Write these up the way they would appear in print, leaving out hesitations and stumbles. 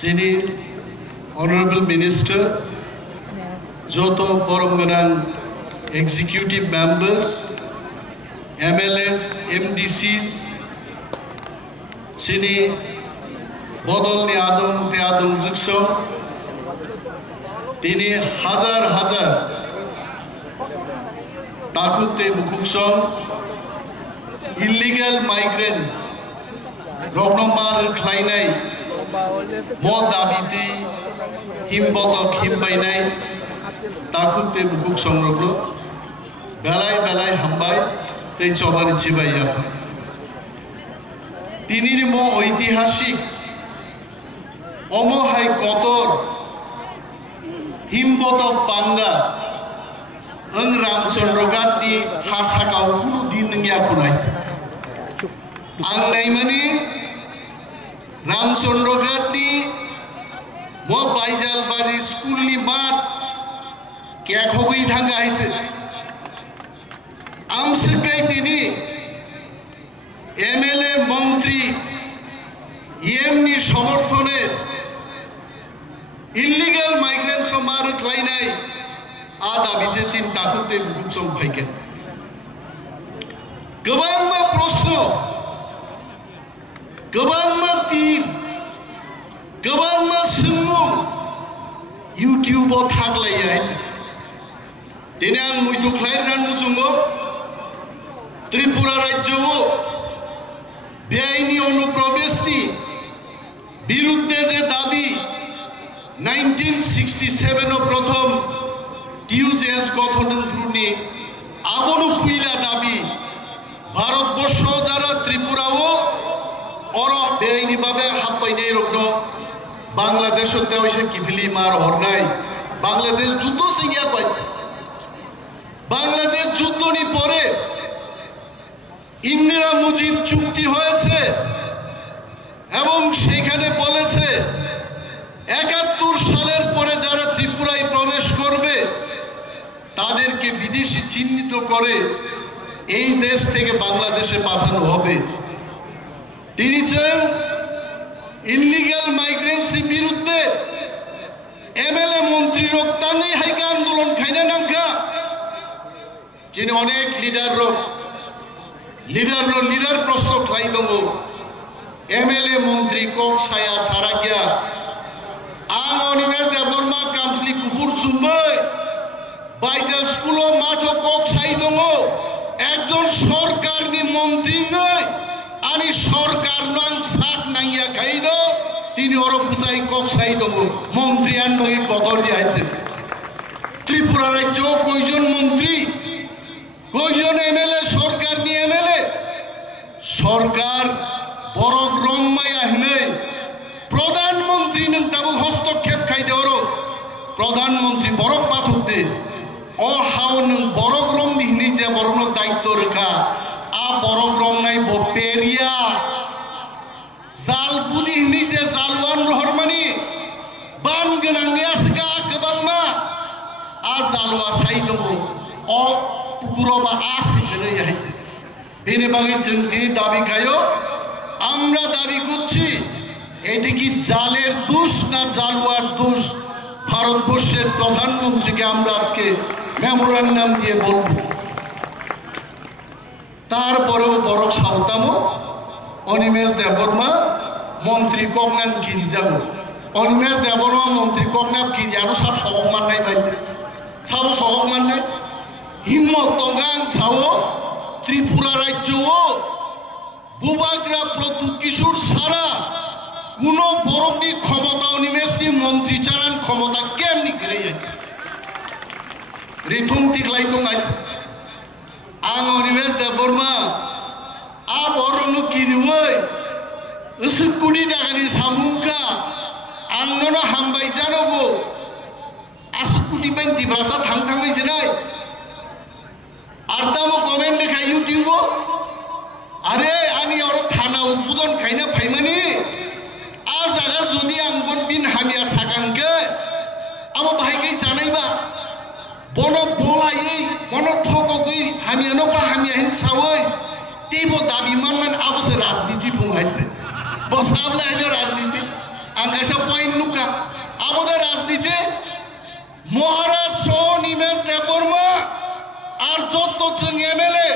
যিনি honourable minister, যত বরংগনাং executive members, MLS, এমডিসিস, যিনি বদলনি আদমতে আদম যুগস, তিনি হাজার হাজার তাকুতে বুকুকসং ইলিগাল মাইগ্রেন্টস রকনমার খ্লাইনাই ম দাবিতে হিমবতক হিমবাইনাই তাকুতে বুকুকসং রগ্ন বেলায় বেলায় হামবাই তৈ চবানি চিবাইয়া তিনির ম ঐতিহাসিক অমহাই কতর হিমবতক পাঙ্গা ओं रामचंद्र गादी हासाकाव कुनु दिन नंगिया खुनाय आं नायमानि रामचंद्र गादी मो बायजालबारि स्कुलनि बाट केखबै थांगा आइছে आमसकाय दिनि एमएलए मंत्री इएमनि समर्थने इलिगेल माइग्रेंट्स को मार ख्लायनाय आदा बिदि चिंता करते बुकसं भाइके गोबां प्रश्न गोबां तीन गोबां सोंमु यूट्यूबआव थागलायो दिनै आं मुइदु ख्लायनान मुजुङो त्रिपुरा राज्यआव बेआइनि अनुप्रवेशनि बिरुद्धे जे दाबी 1967 प्रथम টিউজেস গঠনধুনি আবনু পুইলা দাবি ভারতবর্ষ যারা ত্রিপুরাও অর বেআইনি ভাবে হাপাইনে রগ্ন বাংলাদেশতে হইছে কিফিলি মার হরনাই বাংলাদেশ যুদ্ধ সিঙ্গিয়া কইছে বাংলাদেশ যুদ্ধনি পরে ইন্দিরা মুজিব চুক্তি হয়েছে এবং সেখানে বলেছে 71 সালের পরে যারা ত্রিপুরায় প্রবেশ করবে তাদেরকে বিদেশি চিহ্নিত করে এই দেশ থেকে বাংলাদেশে পাঠানো হবে তিনি চান ইলিগাল মাইগ্রেন্টসের বিরুদ্ধে এমএলএ মন্ত্রী রক্তাঙ্গি হাইকা আন্দোলন খাইনা নামকা যিনি অনেক লিডার প্রশ্ন খাই দङ এমএলএ মন্ত্রী কক সায়া সারাকিয়া आं अनिमेश देबरमा कामस्लि कुकुर सुंबै बायजाल स्कुलाव माथो कक साइ दङ एकजन सरकारनि मन्त्री नै आनि सरकार नां साथ नांगिया खाइद तिनि अर बुसाइ कक साइ दङ मन्त्री आन नगि कदर दियाइছে त्रिपुरा राज्य कयजन मन्त्री कयजन एमएलए सरकारनि एमएलए सरकार बरक रंमाया हनै प्रधानमंत्री नों दाबो हस्तक्षेप खाइदे अरो प्रधानमंत्री बरक पाठक दे अ हाव नों बरक रं दिहनि जे बरनो दायित्व रखा आ बरक रं नाय बपेरिया जाल बुदिहनि जे जालवान रहरमानि बान गोनांनि आसगा गोबांमा आ जालवा साइ दङ अ पुकुरबा आसि गरे याइছে बेनि बागै जों दिनै दाबि खायो আমরা দাবি করছি এটি কি জালের দোষ না জালুয়ার দোষ ভারতবর্ষের প্রধানমন্ত্রীকে আমরা আজকে মেমোরান্ডাম দিয়ে বলব তারপরেও বরক সাউতামো অনিমেষ দেববর্মা মন্ত্রী কগনান কিনি যাব অনিমেষ দেববর্মা মন্ত্রী কগনাব কিনি আরো সব সবক মাননাই বাইতে সাবো সবক মাননাই হিম্মত তগাং সাও ত্রিপুরা রাজ্যও বুবাগ্রা প্রতু কিশোর সারা কোন বরকনি ক্ষমতা অনিমেষনি মন্ত্রী চালান ক্ষমতা কেমনি করে যাচ্ছে রিথুম তিকলাই দङ आं अनिमेष देबबर्मा आ बरनु किनुवै उसुकुनि दागानि सामुंका आंनो हामबाय जानगो आसुकुटि बाय दिब्रासा थांथाङै जनाय आरदामो कमेन्ट देखा यूट्यूब अरे आनि अर थाना उद्बोधन खाइना फाइमानि आ जागा जुदि आं बन बिन हामिया सागानके अब बाहायकै जानायबा बन बलायै बन थकगै हामियानो बा हामिया हिन सावै तेबो दाबि मान आबसे राजनीति फुंगाइছে बसाबला है राजनीति आं कैसा पॉइंट আমাদের রাজনীতি মহারাজ সহ নিমেশ দেববর্মা আর যত जों एमएलए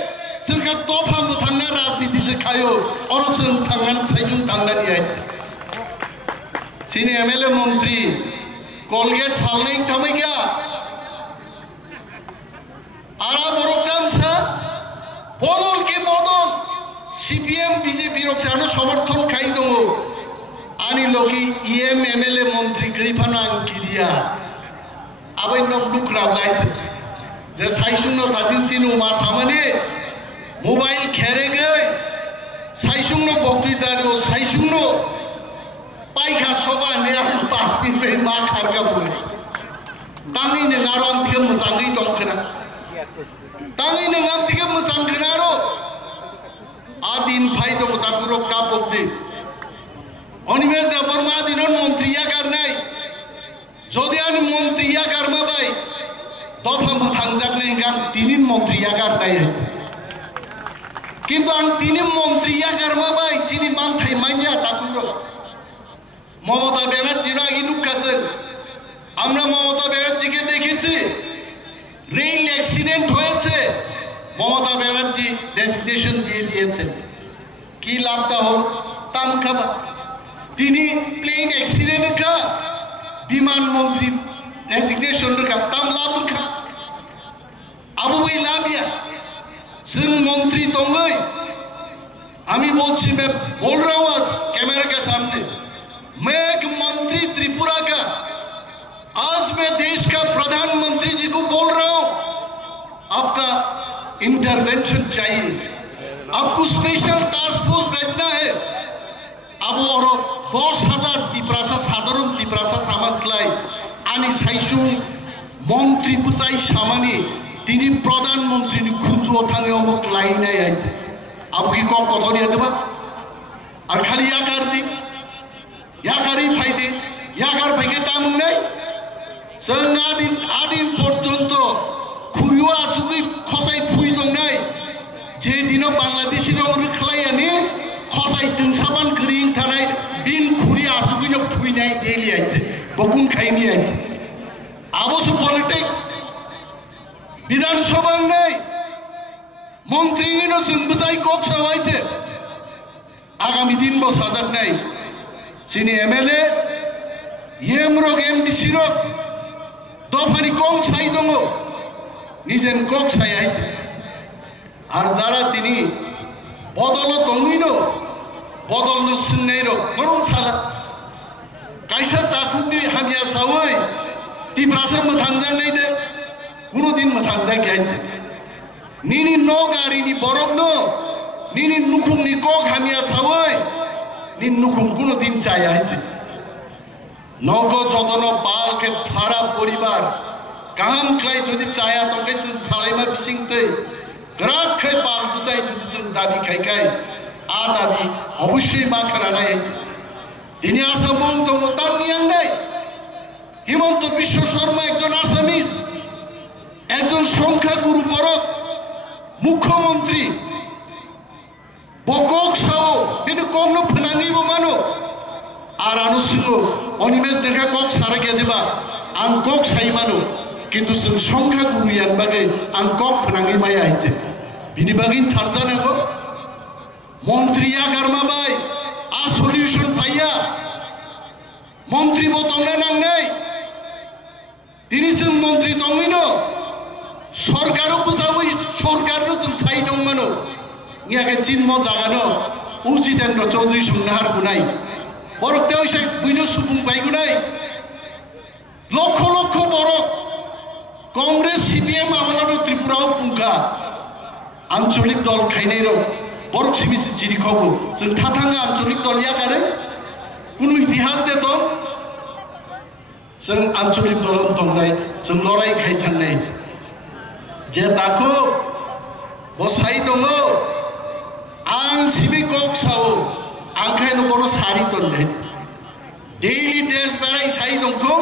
जोंखा दफामो थांना राजनीति से खायो और जों थांनानै साइजों थांनानै आइ सिनि एमएलए मंत्री कलगेट फालनै थामै गया आरा बरकामसा बदल के बदल सीपीएम बीजेपी रक्षानो समर्थन खाइ दङ आनि लगी ईएम एमएलए मंत्री ग्रिफाना आंकिरिया आबै नक दुखराबलाय जे साइसुंनो ताजिन सिनु मा सामाने मोबाइल खेरे गई साइसुंनो बक्तृतारो साइसुंनो पाइखा सभा ने आं पास दिन बे मा खारगा बुङो तांनि नोंगारो आंथिके मोजाङै दंखोना तांनि नों आंथिके मोजां खोनारो आदिन फाइ दङ ताकुरो कापकदि अनिमेश देबबर्मा दिनन मन्त्रिया गारनाय जदि आं मन्त्रिया गारमाबाय दफामो थांजागनाय गां दिनिन मन्त्रिया गारनाय किन्तु आं दिनि मन्त्रिया गारमाबाय जिनि मानथाय माइया ताकुरो ममता ব্যানার্জির আগে ঢুকাছেন আমরা মমতা ব্যানার্জিকে দেখেছি রেল অ্যাক্সিডেন্ট হয়েছে মমতা ব্যানার্জি ডেজিগনেশন দিয়ে দিয়েছেন কি লাভটা হল তাম খাবা তিনি প্লেন অ্যাক্সিডেন্ট का বিমান মন্ত্রী ডেজিগনেশন का তাম লাভ का আবু ভাই লাভিয়া जों मंत्री दङै আমি বলছি मैं बोल रहा हूं आज कैमरे के सामने मैं एक मंत्री त्रिपुरा का आज मैं देश का प्रधानमंत्री जी को बोल रहा हूं आपका इंटरवेंशन चाहिए आपको स्पेशल टास्क फोर्स भेजना है अब और 10,000 तिप्रासा साधारण तिप्रासा समाजलाई आनी साइसुं मंत्री पुसाई सामानी তিনি প্রধানমন্ত্রী খুঁজো থাঙে অমুক লাইনে আইছে আপনি ক কথা নিয়ে দেবা আর খালি ইয়াকার দি ইয়াকারই ফাইদে ইয়াকার ফাইকে দাম নাই जों आदिन पर्यन्त खुरियो आसुगै खसाय फुइ दं नाय जे दिनाव बांलादेशी राव रखलायानि खसाय दोंसाबान ग्रिं थानाय बिन खुरि आसुगैनो फुइनाय देलि आइते बकुन खाइनि आइते आबोसो पलिटिक्स विधानसभा নাই মন্ত্রীগিনো जों बुजाय कक सावायते आगामी दिन बसाजाक নাই सिनि एमएलए येमरक एमडीसी रक दफानि कम साइ दङ निजेन कक साइ आइते আর যারা তিনি বদল দङैनो बदलनो सोंनाय रक गरम साला कायसा ताकुनि हामिया सावै तिब्रासा मोथांजांनाय दे কোনো দিন मोथांजाय गाइते निनि न गारिनि बरकनो निनि नुखुंनि कक हामिया सावै नि नुखुं কোনো দিন চাই आइते नग जतन पालके सारा परिवार काम खाय जुदि चाया तंगे जों सालायमा बिसिंतै ग्राखै पाल बुजाय जुदि जों दाबि खायखाय आ दाबि अबশ্যই मा खानानाय दिनै आसामाव दङ तांनियांगाय हिमন্ত বিশ্ব শর্মা একজন আসামিজ একজন সংখ্যাগুরু বরক মুখ্যমন্ত্রী বকক সাও বিনু কমনো ফনাঙিবো মানো আর আনুসিংহ অনিমেষ দেখা কক সারা গিয়া দিবা আং কক সাই মানো কিন্তু जों সংখ্যাগুরু ইয়ান বাগে আং কক ফনাঙি মাই আইতে বিনি বাগিন থানজানাগো মন্ত্রিয়া গারমাবাই আ সলিউশন পাইয়া মন্ত্রী বতংনা নাংনাই তিনি जों মন্ত্রী দङैनो सरकारो बुजाबै सरकारनो जों साइ दं मानो नियाके चिन्म जागानो उजितेन्द्र चौधरी सुंनाहार गुनाय बरकतेव से बुइनो सुबुं बायगुनाय लक्ष लक्ष बरक कांग्रेस सीपीएम আমলানো त्रिपुराव पुंखा आंचलिक दल खायनाय रक बरक सिमिसि जिरिखबो जों थाथाङा आंचलिक दल याकारे कुनु इतिहास दे दं जों आंचलिक दल दंनाय जों लराय खायथांनाय जे ताखौ बसाय दङ आं सिबि कक सावो आंखायनो बर सारि दंनाय डेली देश बेराय साइ दंखौ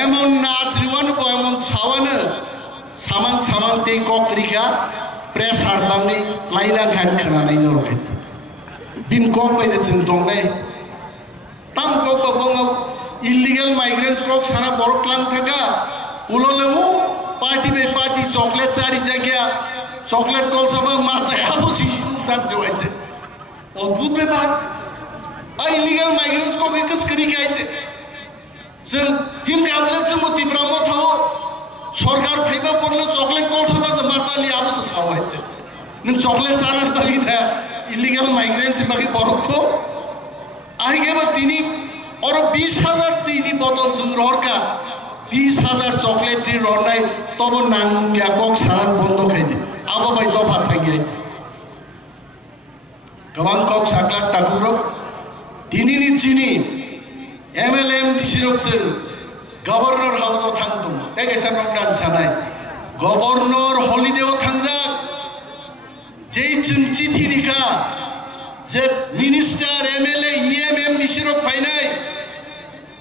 एमन नाचरिवानो एमन सावानो सामां सामां ते कक्रिका प्रेसार बांनि लाइना गान खोनानाय नरखाय बिन कक बायदि जों दंनाय ताम कक बाबङाव इल्लिगेल इलिगल माइग्रेंट्स को सारा बरकलां थाका उलोले उ पार्टी बे पार्टी चॉकलेट सारी जगह चॉकलेट कॉल सब माचा याबो सिसिनु तक जोइते अद्भुत बेबार आ इलिगल माइग्रेंट्स को किस करी गाइते जों हिम गाबले जों तिब्रामो थाओ सरकार फैबा परले चॉकलेट कॉल सब माचा लियाबो सावाइते नों चॉकलेट जाना बागी ना इलिगल माइग्रेंट्स बागी बरकतो आगे बा तिनी और 20,000 तीनी बोतल जों ररका 20,000 चॉकलेट री रनाय तब नांगिया कक सारान बंद खाइदे आबो बाय दफा थागियाइছে गोबां कक साकलाक ताकुरो दिनिनि चिनि एमएलएम डिसिरकजों गवर्नर हाउसआव थांदों एगेसा नकदान सानाय गवर्नर हलिडेआव थांजाक जे चिंची थिनिका जे मिनिस्टार एमएलए इएमएम डिसिरक फाइनाय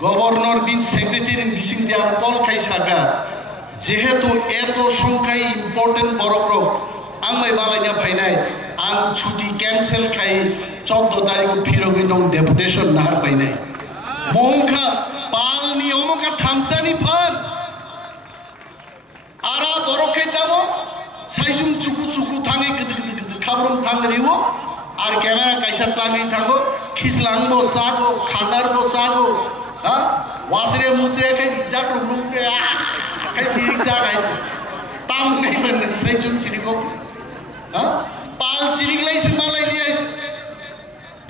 गवर्नर बिन सेक्रेटारि बिसिं दिया कल खाइसाका जेहेतु एतो संख्याय इम्पोर्टेंट बरकरो आंलाय बालायना फाइनाय आं छुट्टी कैंसिल खाइ 14 तारिख फिरगै दं डेपुटेशन नार फाइनाय मोंखा पालनि अमका थामसानि फान आरा बरकै दामो साइजुम चुकु चुकु थाङै गद खाब्रम थांरिवो आर कैमरा कैसा तांगै थांगो खिसलांगो सागो खानारगो सागो हा वासरे मुसरे खाइ जाक्रो नुक्रे खाइ सिरिक जागाइते ताम नै बन साइजुम सिरिको हा पाल सिरिक लाई समालाई लियाइते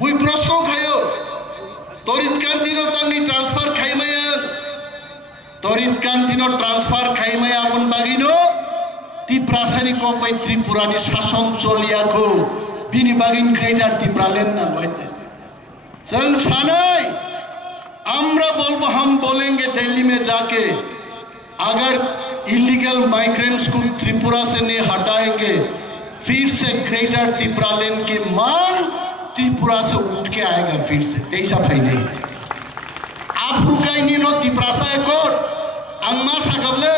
बुइ प्रश्न खायो तरित कान्तिनो तांनि ट्रान्सफर खाइमाया तरित कान्तिनो ट्रान्सफर खाइमाया अपन बागिनो ती प्रासानिक कोपै त्रिपुरानि शासन चलियाखौ बिनि बागिन ग्रेटर त्रिपुरालैंड ना होइছে जों सानै আমরা বলবো हम बोलेंगे दिल्ली में जाके अगर इलीगल माइग्रेंट्स को त्रिपुरा से नहीं हटाएंगे फिर से ग्रेटर त्रिपुरालैंड के मान त्रिपुरा से उठ के आएगा फिर से ऐसा फाइने आप रुकाई नहीं नो त्रिपुरा कोट आंमा सागबले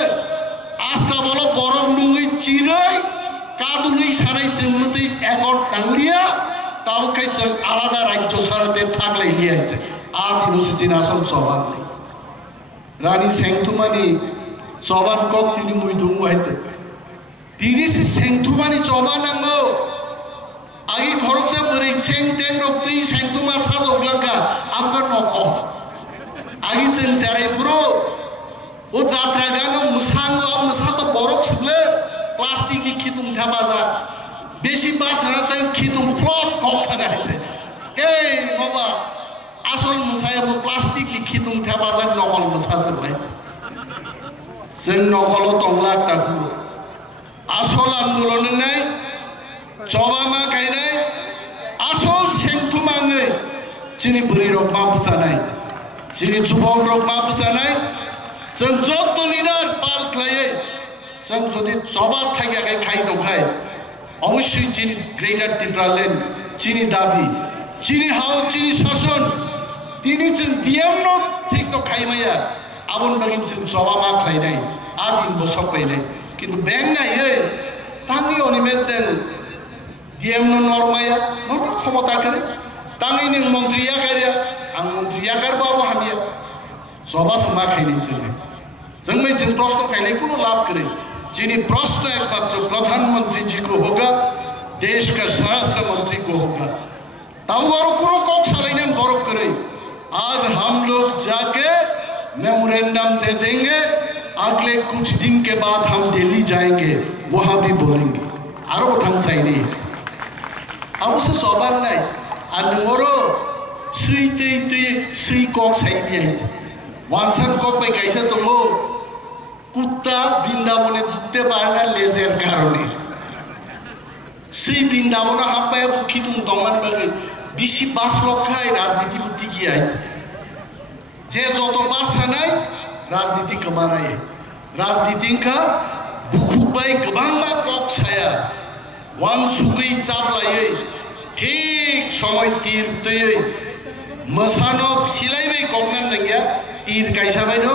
आस्था बोलो बरफ नुंगै चिरै कादुनै सानाय जोंनोदै एकर्ड नांगरिया तावखाय जों आलादा राज्य सरकारदे थागलाय लियाइছে आदिनुसूचिन आसल चबान नहीं रानी सेंथुमानी चबान कब तिनी मुइदुं वाइছে तिनी से सेंथुमानी चबान नांगौ आगे खरकसे बोरै सें तें रक्तै सेंथुमा साजोगलांका आपका नखो आगे जों जाराय ब्रो ओ जात्रा गानो मुसांगो अब मुसा तो बरक सुबले प्लास्टिक की खिदुं थाबादा बेसी बासना तै खिदुं प्लट कक थानायছে ए बाबा आसल मुसाया प्लास्टिक लिखिदुं थाबादा नकल मुसा जोबलाय जों नकल दंला ताकुरो आसल आंदोलन नाय चबामा गायनाय आसल सेंथुमाङै जोंनि बुरै रकमा बुजानाय जोंनि जुबक रकमा बुजानाय जों जत लिडार पाल खालायै जों जुदि चबा थागियाखै खाइ दंखाय अवश्य जोंनि ग्रेटर त्रिपुरालैंड जोंनि दाबि जोंनि हाव जोंनि शासन दिनै जों दियामनो ठीक तो खाइमाया आबन बागिन जों चबा मा खालायनाय आदिन बसक बायनाय किन्तु बेंगायै तांनि अनिमेदों दियामनो नरमाया नर क्षमता करे तांनि नों मन्त्रि याकारिया आं मन्त्रि याकारबाबो हामिया चबा समा खाइनाय जों जों प्रश्न खाइनाय कोनो लाभ करे जिनी प्रश्न एकमात्र प्रधानमंत्री जी को होगा देश का स्वराष्ट्र मंत्री को होगा तब और कोनो कक सालाइने बरक करे आज हम लोग जाके मेमोरेंडम दे देंगे अगले कुछ दिन के बाद हम दिल्ली जाएंगे वहां भी बोलेंगे आरो थांसाय नहीं अब से सबान नाय आनोरो सुई दै दै सुई कक साइ बियाइ वानसान कक बाय गाइसा दङो कुत्ता बृंदाबने ढुकते पारे ना लेजेर कारणे সেই বৃন্দাবনে হাব্বায় খিতুম দমান বাগে বেশি 5 লক্ষায় রাজনীতি বুদ্ধি কি আছে যে যত বাসা নাই রাজনীতি কমানায় রাজনীতিকা বুখুবাই গোবাংমা কক ছায়া ওয়ান সুগৈ চাপলাयै ঠিক সময় তীর তৈ মসানো সিলাইবাই ককনান নগিয়া তীর গাইসাবাই ন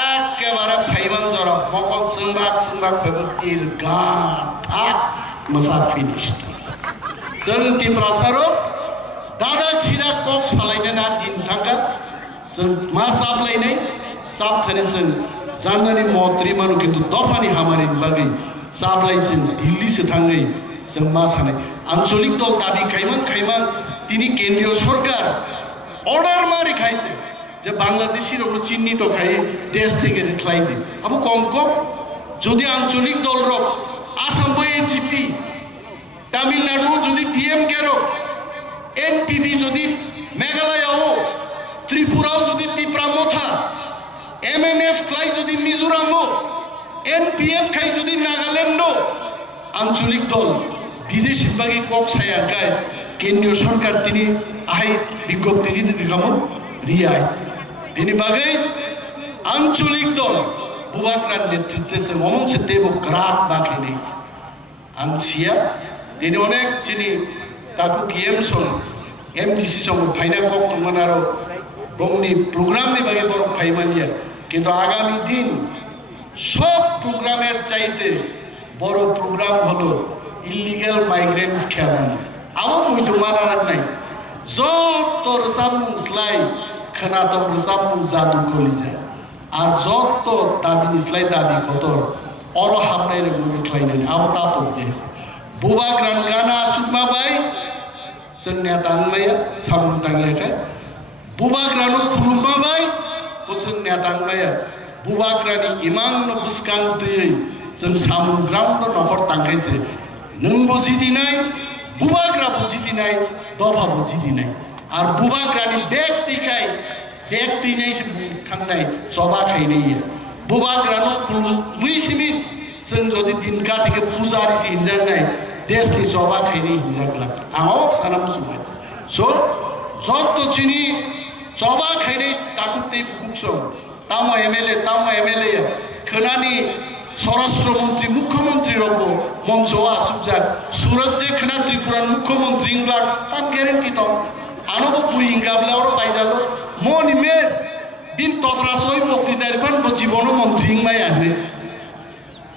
एकेबारे फाइबान जरा मकल सोंबाक फैबो तिर गान थाक मसा फिनिश जों त्रिपुरासारो दादा छिरा कक सालायनो ना दिन थांगा जों मा साप्लायनाय साप्लायनाय जों जाननानै मन्त्रि मानु खिन्थु दफानि हामारिनि बागै साप्लाय जों दिल्लीसो थाङै जों मा सानो आঞ্চলিক দল দাবি খাইমান তিনি কেন্দ্রীয় সরকার অর্ডার মারি খাইছে যে বাংলাদেশির অন্য চিহ্নিত খাই দেশ থেকে খাই দে আবু কম যদি আঞ্চলিক দল রক আসাম এনজিপি তামিলনাড়ু যদি ডিএমকে রক এনপিপি যদি মেঘালয়ও ত্রিপুরাও যদি ত্রিপুরামথা এমএনএফ খাই যদি মিজোরামও এনপিএফ খাই যদি নাগাল্যান্ড আঞ্চলিক দল বিদেশি বাগি কক্সায়া গায় কেন্দ্রীয় সরকার তিনি আই বিজ্ঞপ্তি দিখামো রিয়াই তিনি বাগৈ আঞ্চলিক দল বুবাকরার নেতৃত্বে অমংসে দেব গ্রাট বাকি নেই আংসিয়া তিনি অনেক চিনি তাকে গিএম সং এমডিসি সং ফাইনা কক তমান আরো বংনি প্রোগ্রামনি বাগে বড় ফাইমানিয়া কিন্তু আগামী দিন সব প্রোগ্রামের চাইতে বড় প্রোগ্রাম হলো ইলিগাল মাইগ্রেন্টস খেলানো আমার মুইতো মানার নাই যত রসামুসলাই খানাত রসামু জাদু কলি যায় আর যত দাবি নিসলাই দাবি কত অর হামনাই রে মুই খাইনানি আবতা পড়তে বুবাগ্রান গানা সুকমা বাই সন্ন্যা তাংমায়া সামু তাংলাকা বুবাগ্রানো খুলুমা বাই ও সন্ন্যা তাংমায়া বুবাগ্রানি ইমাং ন বুসকাং দেই जों सामु ग्राउंड नखर तांखायसे नों बुजिदिनाय बुबाग्रा बुजिदिनाय दफा बुजिदिनाय आर बुबाग्रानि व्यक्तिखाय व्यक्तिनाय थांनाय जबा खायनाय बुबाग्रानो खुलुमैसिमि जों जदि दिनका दिके पुजारि सिनजानाय देशनि जबा खायनाय हिजागला आव सानाम जुबाय सो जत चिनि जबा खायनाय ताकुते कुकसं तामा एमएलए खोनानि স্বরাষ্ট্রমন্ত্রী মুখ্যমন্ত্রীর ওপর মঞ্চ আসুকজাক সুরত যে খানা ত্রিপুরার মুখ্যমন্ত্রী ইংলাক তাম গ্যারেন্টি তো আনব পুইঙ্গাবলে ওর পাইজালো মন ইমেজ দিন তত্রাসই বক্তৃতার ফান জীবন মন্ত্রী ইংমাই আনে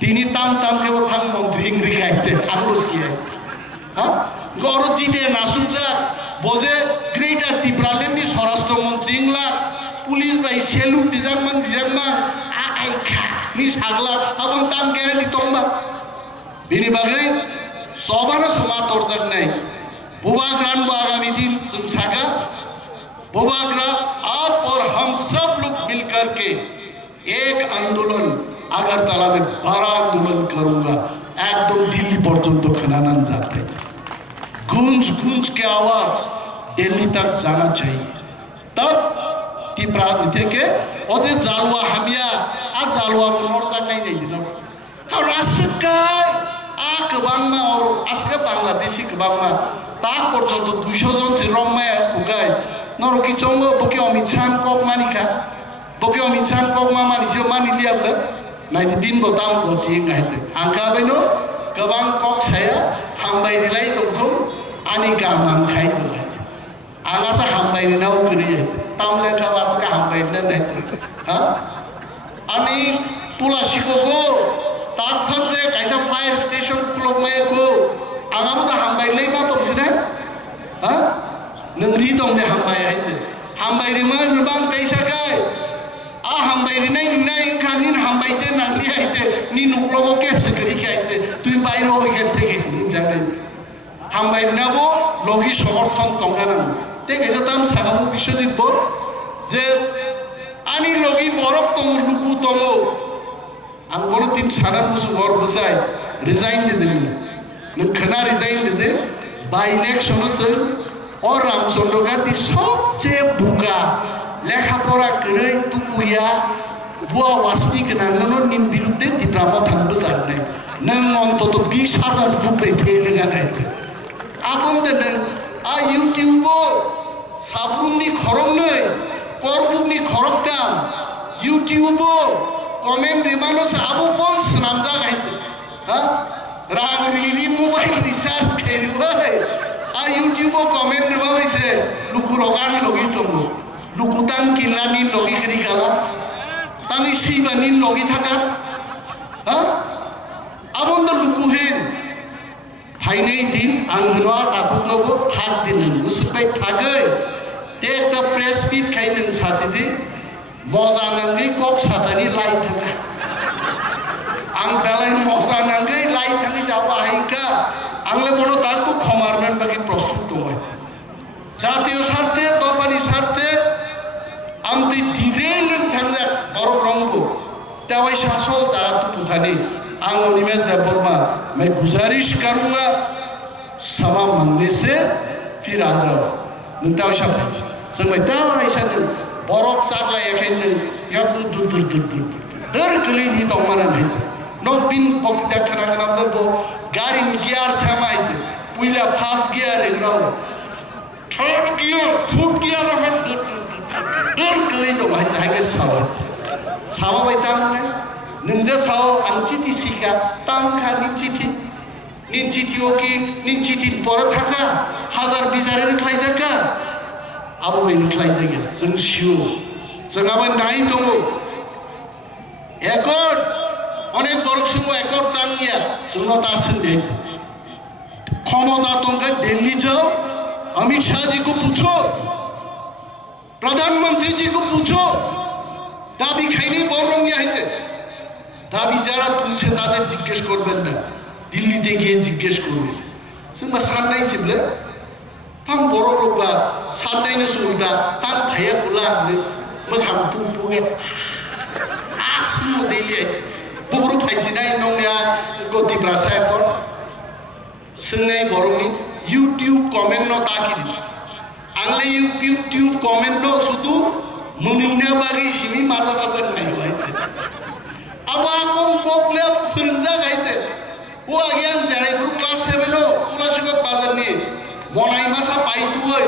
তিনি তাম কেব থাং মন্ত্রী ইংরি খাইতে আনবো সিয়াইতে হ্যাঁ গর জিতে নাসুকজাক বজে গ্রেটার ত্রিপুরালেন্ডি স্বরাষ্ট্রমন্ত্রী ইংলাক পুলিশ বাই সেলুট দিজাকমান আকাই খা ni sagla abang tam guarantee tomba bini bagai sobana sama torjak nai बुबाग्रान को आगामी दिन सागा बुबाग्रा आप और हम सब लोग मिलकर के एक आंदोलन अगरतला में बड़ा आंदोलन करूंगा एकदम दिल्ली पर्यंत खनन जाते गूंज के आवाज दिल्ली तक जाना चाहिए तब ती के अझै जालुवा हामिया आ जालुवा नर्जाक नहीं दिन और आसकाय आ गोबांमा और आसका बांग्लादेशी गोबांमा ता पर्यंत 200 जन से रम्माया खुगाय नरकी चंगो बके अमित शाह कक मानिका बके अमित शाह कक मा मानिसे मानिलियाबो नाय दिन बताम गति गायसे आंका बैनो गोबां कक साया हामबायरिलाय दंथौ आनि गामां खाय दलायसे आंगासा हामबायरिनाव करियै तामले खाबासका हामबायरिना नै हा आनि तुलासिको ताकफाजे कायसा फायर स्टेशन खुलमायको आंगाबो दा हामबायलै मा तबसिना हा नोंरि दंने हामबायैसे हामबायरिमान रुबां दैसागाय आ हामबायरिनाय नाय खानिन हामबायते नांलियायते नि नुक्लबो केपसे करिखायसे तुइ बायरो होइगेते निजांनाय हामबायरिनाबो लगी समर्थन दंना ते कैसा ताम सागामु बिश्वजित बर जे आनि लगी बरफ दङ लुकु दङ आं कोनो दिन साना बुसु बर बुसाय रिजाइन दे नों खना रिजाइन दे बाय इलेक्शन जों और रामचंद्र गांधी सबसे बुगा लेखापड़ा गरै तुपुया बुआ वासनी गोनांनो निन बिरुद्धे दिप्रामा थांबो जानाय नों अन्तत 20,000 बुक फेल गानाय आबुं दे नों आ इउटिउबो साबुननि खरंनै करबुकनि खरकदाम इउटिउबो कमेन्ट रिमानो साबु बन सनामजा गायते हा रांगनि मोबाइल रिचार्ज खेलबाय आ इउटिउबो कमेन्ट रिबायसे लुकु रगान लगि दंगो लुकुतां किलानि लगि करि गाला तांनि सिबानि लगि थाका हा आबन लुकु हेन फाइनै दिन आं होनवा ताकुतनोबो थाक दिन मुसबाय थागै ते एकटा प्रेस मिट खाइनों सासेदि मजा नांगै कक सातानि लाइ थाङा आं दालाय मजा नांगै लाइ थाङै जाबा हायिका आंले बनो ताकु खमारनान बागि प्रस्तुत दङ জাতীয় স্বার্থে দফানি স্বার্থে আমতি ধীরে লোক থাকলে বড় রঙ্গ तेवाई शासो जात पुथानी आंगो निमेश दे बर्मा मैं गुजारिश करूंगा समा मांगने से फिर आ जाओ नंताव शाह संग दाई सान बरक सागला एखाइन या दुर दुर दुर दुर दर कली नि दं माना नै न बिन बक्ति देखना गना बो गाड़ी नि गियर समाइছে पुइला फास्ट गियर एग्राउ थर्ड गियर फोर्थ गियर में दर कली दं हाइছে हाइके साव सावा बाय तांने नंजे साव आंचिति सिका तांखा निचिति ओकी निचिति पर थाका हजार बिजारे रुख्लाइजाका आबो बे रुख्लाइजागे जों शिउ जों आबो नाय दङ एकड अनेक दरसुम एकड तांगिया जोंनो दासन्दे क्षमता दंगा दिल्ली जाओ अमित शाह जी को पूछो प्रधानमंत्री जी को पूछो दाबी खाइनी बरंगिया হইছে दाबी যারা তুলছে তাদের জিজ্ঞেস করবেন না দিল্লিতে গিয়ে জিজ্ঞেস করবেন जोंबा साननाय जिबले थां बर' रबा साननायनो सुबिदा तां भाया बुला मोखां पुपुगे आसमु देलि बुब्रु फाइजिनाय नंनिया गदिब्रा सायकर सोंनाय बर'नि इउटिउब कमेन्ट न ताकिदि आंले इउटिउब कमेन्ट न सुदु मुनिना बागै सिमी माजा नायो हायছে अब आकम कोपले फोरोंजा गायছে ও আগে আম জারাইপুর ক্লাস 7 ও কুলাশিক বাজারনি মনাই মাসা পাইতুই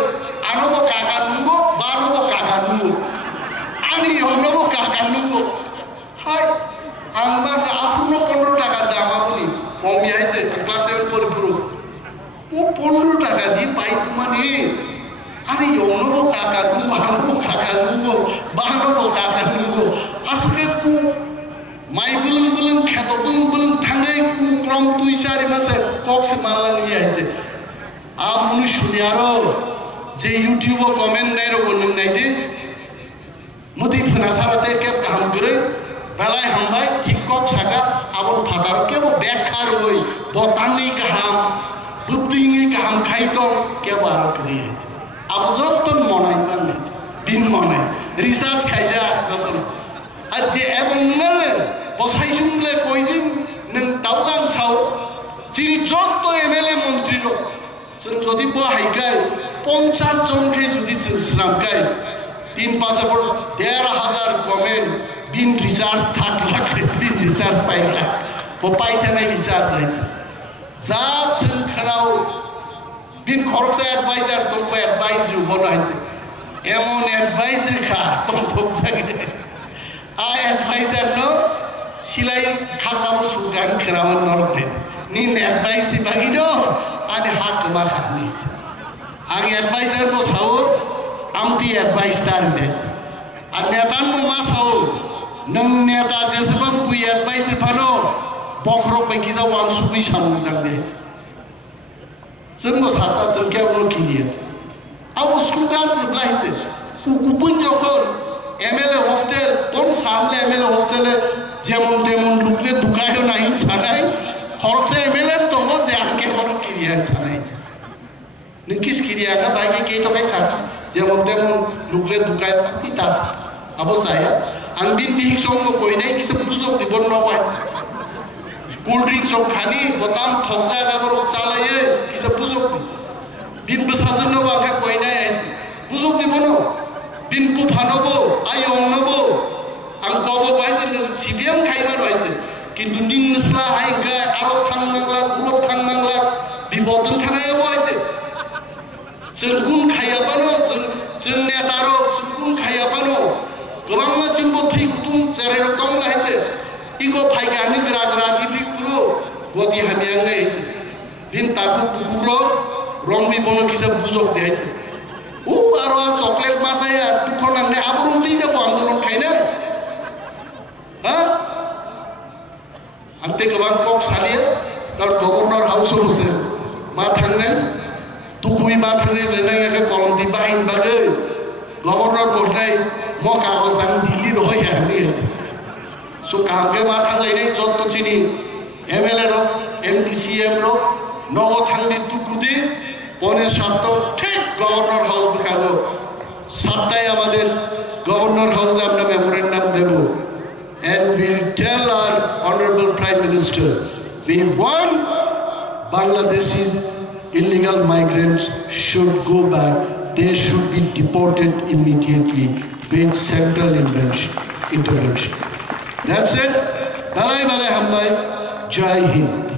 আনব কাকা নুঙ্গো বানব কাকা নুঙ্গো আনি হনব কাকা নুঙ্গো হাই আমবা আফুনো 15 টাকা দাম আপনি কমি আইছে ক্লাস 7 পরিপুরো ও 15 টাকা দি পাইতু মানে আরে হনব কাকা নুঙ্গো আনব কাকা নুঙ্গো বানব কাকা নুঙ্গো আজকে কু माइ बुलुं बुलुं खेत बुलुं बुलुं थाङै कुक्रम तुइसारि मासे कक्स मानलां याइजे आ मुनु सुनियारो जे यूट्यूब कमेन्ट नायरो नों नायदि मुदि फनासारते के हामगरै बेलाय हामबाय टिकटक सागा आबो फादार केबो बेखार होय बतांनि गाहाम बुद्धिनि गाहाम खाइतो के बारो क्रिएट आबो जतन मनाय माने दिन मनाय रिसार्च खाइजा जतन आज एबं नले बसाइजुंले कयदिन नों दावगां साव जिनि जत एमएलए मन्त्री लो जों जदि बाहायगाय 50 जनके जुदि जों स्रामगाय 3-5 1,500 कमेन्ट बिन रिचार्ज 3 लाख बिन रिचार्ज पाइला पाइथानाय रिचार्ज आइथ जाब जों खोनाव बिन खरकसा एडभाइजार दंबो एडभाइस बनाइथ एमन एडभाइजर खा दंथक जागे आ एडभाइजर नो सिलाई खाकाबो सुगान खोनावन नरदे निन एडभाइस दि बागिनो आनि हाक मा खानि आं एडभाइजर बो साव आमति एडभाइस दार दे आ नेतान मो मा साव नों नेता जेसेबां बुइ एडभाइस फानो बखरो पैकिजा वानसुबि सामु जांदे जोंबो साता जों केबो किनिया आबो सुगान जब्लाइते कुकुपुन जखर एमएलए हॉस्टेल तोन सामले एमएलए हॉस्टेल जेमन तेमन लुकले दुकायो नाही छानाय खरकसे एमएलए तंगो जे आंके बनो किरिया छानाय निकिस किरिया का बाइके के तो काय साथा जेमन तेमन लुकले दुकाय पाती तास आबो साया आं दिन बिक संग कोइनाय किस बुजो दिबन न वाय कोल्ड ड्रिंक सब खानी बताम थकजा गाबरो चालाये किस बुजो दिन बसाजन न वाके कोइनाय बुजो दिबन बिन बुफानबो आयंनबो आं कबो गायजों सिबियां खाइमान होयते किन्तु निनस्ला आइगा आरो थांनांला ग्रुप थांनांला बिबदन थानायाबो होयते जों गुन खायाबानो जों नेतारो जों गुन खायाबानो गोबां मानसिबो थै गुदुं जेरै रकम लायते इगो फाइगानि ग्रा ग्रा गिबि गुरु गदि हामियां नायते बिन ताकु बुकुरो रं बिबनो किसा बुजक देयते ও আরো চকলেট মাসায়া দুখন নামনে আবরণ দিই যাবো আন্দোলন খাই না হ্যাঁ আনতে গোবাং কক সালিয়া তার গভর্নর হাউস হচ্ছে মা থাকনাই তুকুই মা থাকনাই লেনাই আগে কলম দি বাহিন বাগে গভর্নর কোটাই ম কাগজ আমি দিল্লির হই আমি সো কাউকে মা থাকলে যত চিনি এমএলএ র এমডিসিএম র নব থাংনি তুকুদি পনে সাত ঠিক গভর্নর হাউস বুকাবো সাতটায় আমাদের গভর্নর হাউসে আমরা মেমোরেন্ডাম দেব and we'll tell our honorable prime minister we want Bangladeshis illegal migrants should go back. They should be deported immediately with central intervention. That's it. Balai Balai Hambai. Jai Hind.